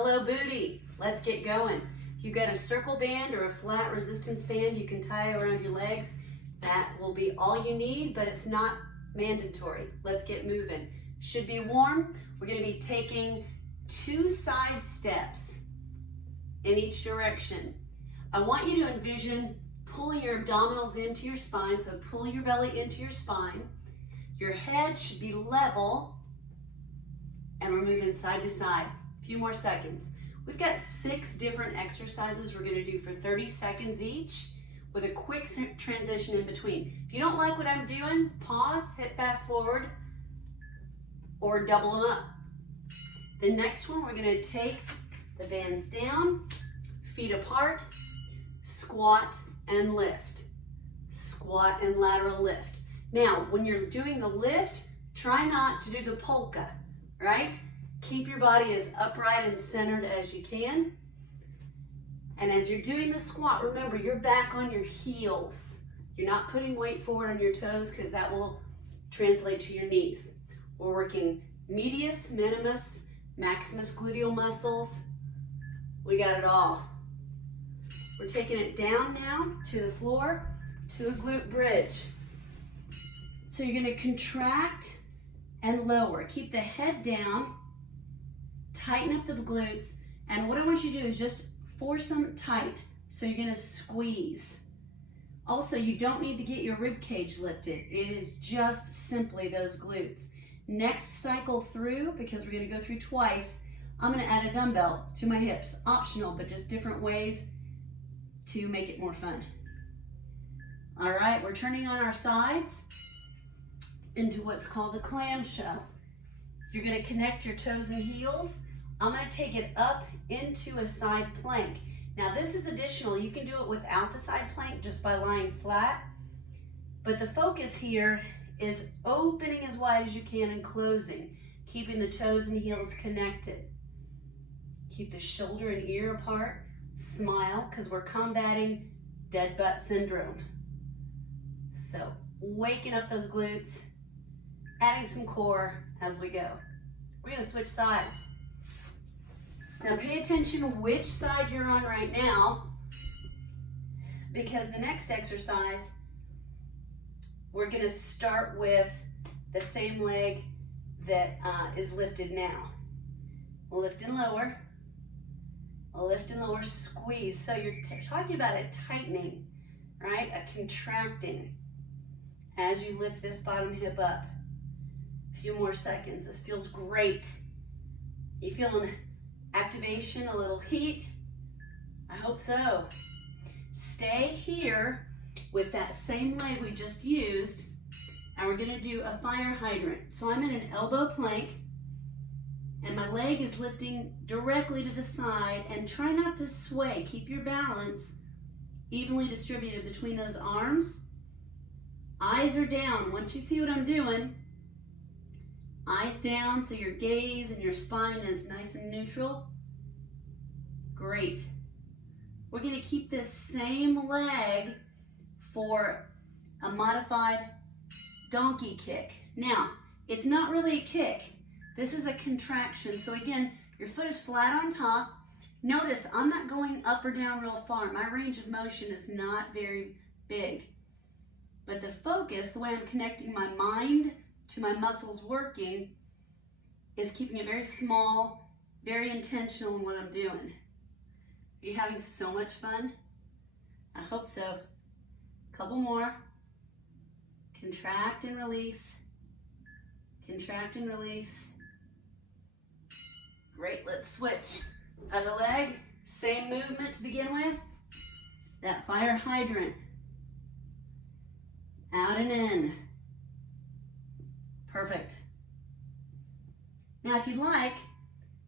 Hello booty, let's get going. If you've got a circle band or a flat resistance band you can tie around your legs, that will be all you need, but it's not mandatory. Let's get moving. Should be warm. We're going to be taking 2 side steps in each direction. I want you to envision pulling your abdominals into your spine, so pull your belly into your spine. Your head should be level, and we're moving side to side. A few more seconds. We've got 6 different exercises we're going to do for 30 seconds each with a quick transition in between. If you don't like what I'm doing, pause, hit fast forward, or double them up. The next one, we're going to take the bands down, feet apart, squat and lift. Squat and lateral lift. Now, when you're doing the lift, try not to do the polka, right? Keep your body as upright and centered as you can. And as you're doing the squat, remember you're back on your heels. You're not putting weight forward on your toes because that will translate to your knees. We're working medius, minimus, maximus gluteal muscles. We got it all. We're taking it down now to the floor to a glute bridge. So you're going to contract and lower. Keep the head down. Tighten up the glutes, and what I want you to do is just force them tight, so you're going to squeeze. Also, you don't need to get your rib cage lifted. It is just simply those glutes. Next cycle through, because we're going to go through twice, I'm going to add a dumbbell to my hips. Optional, but just different ways to make it more fun. All right, we're turning on our sides into what's called a clamshell. You're going to connect your toes and heels. I'm going to take it up into a side plank. Now this is additional. You can do it without the side plank just by lying flat. But the focus here is opening as wide as you can and closing, keeping the toes and heels connected. Keep the shoulder and ear apart. Smile, because we're combating dead butt syndrome. So waking up those glutes, adding some core as we go. We're going to switch sides. Now pay attention which side you're on right now, because the next exercise, we're going to start with the same leg that is lifted now. Lift and lower, lift and lower, squeeze. So you're talking about a tightening, right? A contracting as you lift this bottom hip up. A few more seconds. This feels great. You feeling activation, a little heat? I hope so. Stay here with that same leg we just used, and we're going to do a fire hydrant. So I'm in an elbow plank, and my leg is lifting directly to the side, and try not to sway. Keep your balance evenly distributed between those arms. Eyes are down. Once you see what I'm doing, eyes down so your gaze and your spine is nice and neutral. Great. We're going to keep this same leg for a modified donkey kick. Now, it's not really a kick. This is a contraction. So again, your foot is flat on top. Notice I'm not going up or down real far. My range of motion is not very big. But the focus, the way I'm connecting my mind to my muscles working, is keeping it very small, very intentional in what I'm doing. Are you having so much fun? I hope so. Couple more. Contract and release. Contract and release. Great, let's switch. Other leg, same movement to begin with. That fire hydrant. Out and in. Perfect. Now, if you like,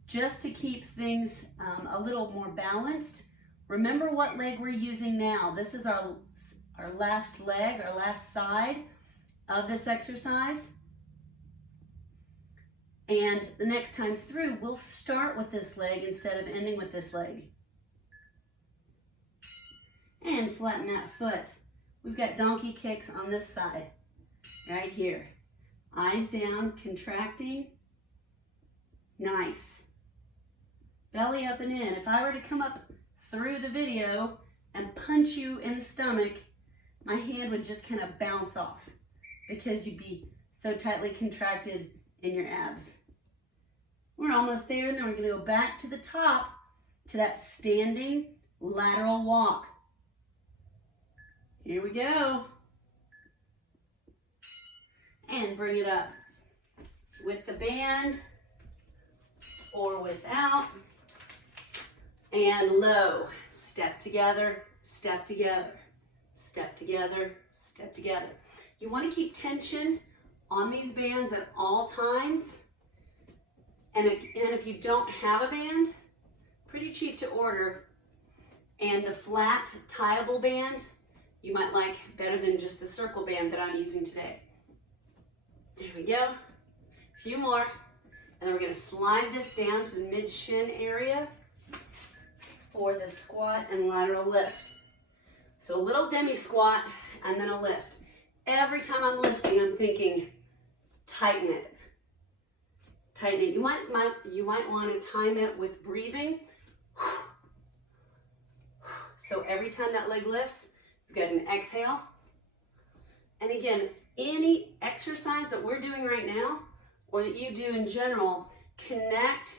just to keep things a little more balanced, remember what leg we're using now. This is our last leg, our last side of this exercise. And the next time through, we'll start with this leg instead of ending with this leg. And flatten that foot. We've got donkey kicks on this side, right here. Eyes down, contracting. Nice. belly up and in. If I were to come up through the video and punch you in the stomach, my hand would just kind of bounce off because you'd be so tightly contracted in your abs. We're almost there, and then we're going to go back to the top to that standing lateral walk. Here we go. And bring it up with the band or without. And low. Step together, step together, step together, step together. You want to keep tension on these bands at all times. And if you don't have a band, pretty cheap to order. And the flat tieable band, you might like better than just the circle band that I'm using today. Here we go. A few more. And then we're going to slide this down to the mid-shin area for the squat and lateral lift. So a little demi squat and then a lift. Every time I'm lifting, I'm thinking, tighten it. Tighten it. You might want to time it with breathing. So every time that leg lifts, you've got an exhale. And again, any exercise that we're doing right now, or that you do in general, connect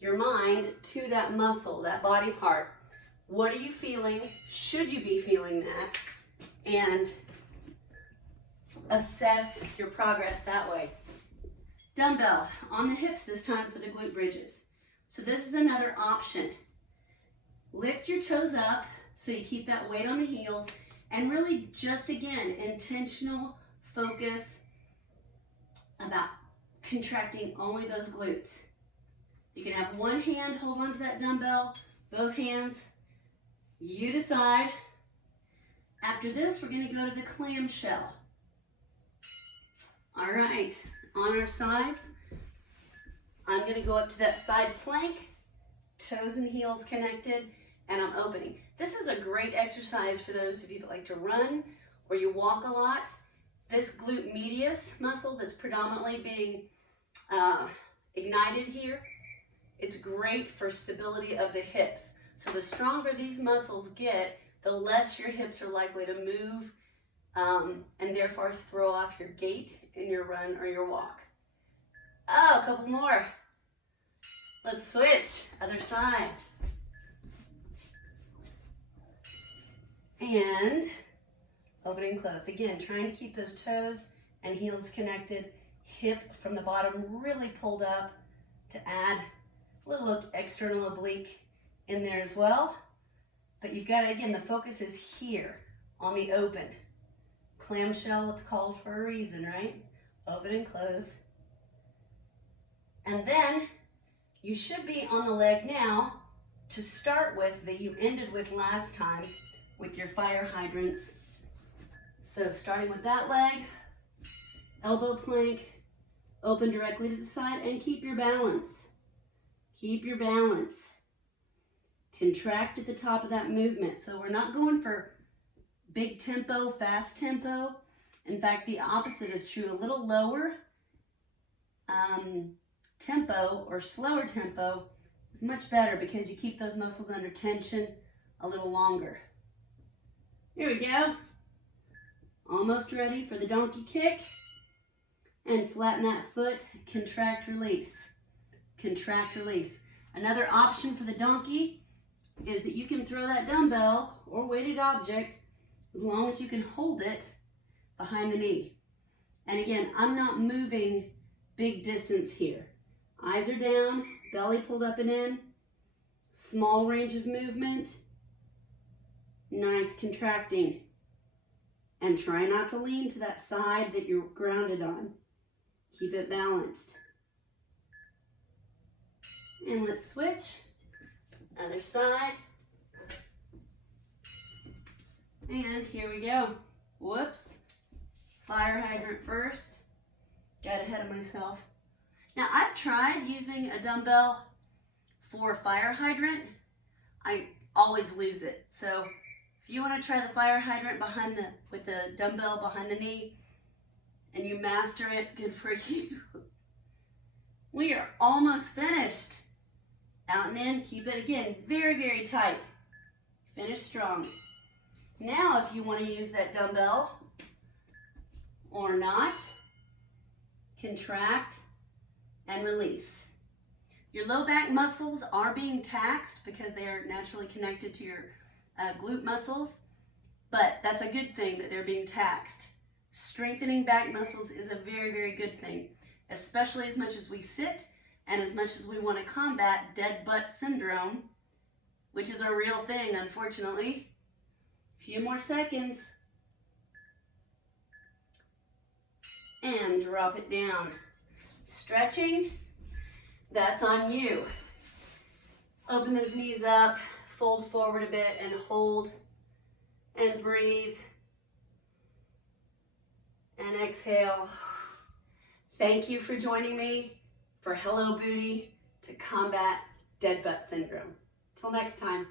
your mind to that muscle, that body part. What are you feeling? Should you be feeling that? And assess your progress that way. Dumbbell on the hips this time for the glute bridges. So this is another option. Lift your toes up so you keep that weight on the heels, and really just, again, intentional focus about contracting only those glutes. You can have one hand hold on to that dumbbell, both hands, you decide. After this, we're going to go to the clamshell. All right, on our sides, I'm going to go up to that side plank, toes and heels connected, and I'm opening. This is a great exercise for those of you that like to run or you walk a lot. This glute medius muscle that's predominantly being ignited here, it's great for stability of the hips. So the stronger these muscles get, the less your hips are likely to move and therefore throw off your gait in your run or your walk. Oh, a couple more. Let's switch, other side. And open and close. Again, trying to keep those toes and heels connected, hip from the bottom really pulled up to add a little external oblique in there as well. But you've got to, again, the focus is here on the open. Clamshell, it's called for a reason, right? Open and close. And then you should be on the leg now to start with that you ended with last time with your fire hydrants. So starting with that leg, elbow plank, open directly to the side, and keep your balance. Keep your balance. Contract at the top of that movement. So we're not going for big tempo, fast tempo. In fact, the opposite is true. A little lower tempo or slower tempo is much better because you keep those muscles under tension a little longer. Here we go. Almost ready for the donkey kick. And flatten that foot, contract, release. Contract, release. Another option for the donkey is that you can throw that dumbbell or weighted object as long as you can hold it behind the knee. And again, I'm not moving big distance here. Eyes are down, belly pulled up and in, small range of movement, nice contracting. And try not to lean to that side that you're grounded on. Keep it balanced. And let's switch. Other side. And here we go. Whoops. Fire hydrant first. Got ahead of myself. Now I've tried using a dumbbell for fire hydrant. I always lose it. So if you want to try the fire hydrant with the dumbbell behind the knee and you master it, good for you. We are almost finished. Out and in, keep it again very, very tight. Finish strong. Now, if you want to use that dumbbell or not, contract and release. Your low back muscles are being taxed because they are naturally connected to your glute muscles, but that's a good thing that they're being taxed. Strengthening back muscles is a very, very good thing, especially as much as we sit and as much as we want to combat dead butt syndrome, which is a real thing, unfortunately. A few more seconds. And drop it down. Stretching, that's on you. Open those knees up, fold forward a bit, and hold, and breathe, and exhale. Thank you for joining me for Hello Booty to combat dead butt syndrome. Till next time.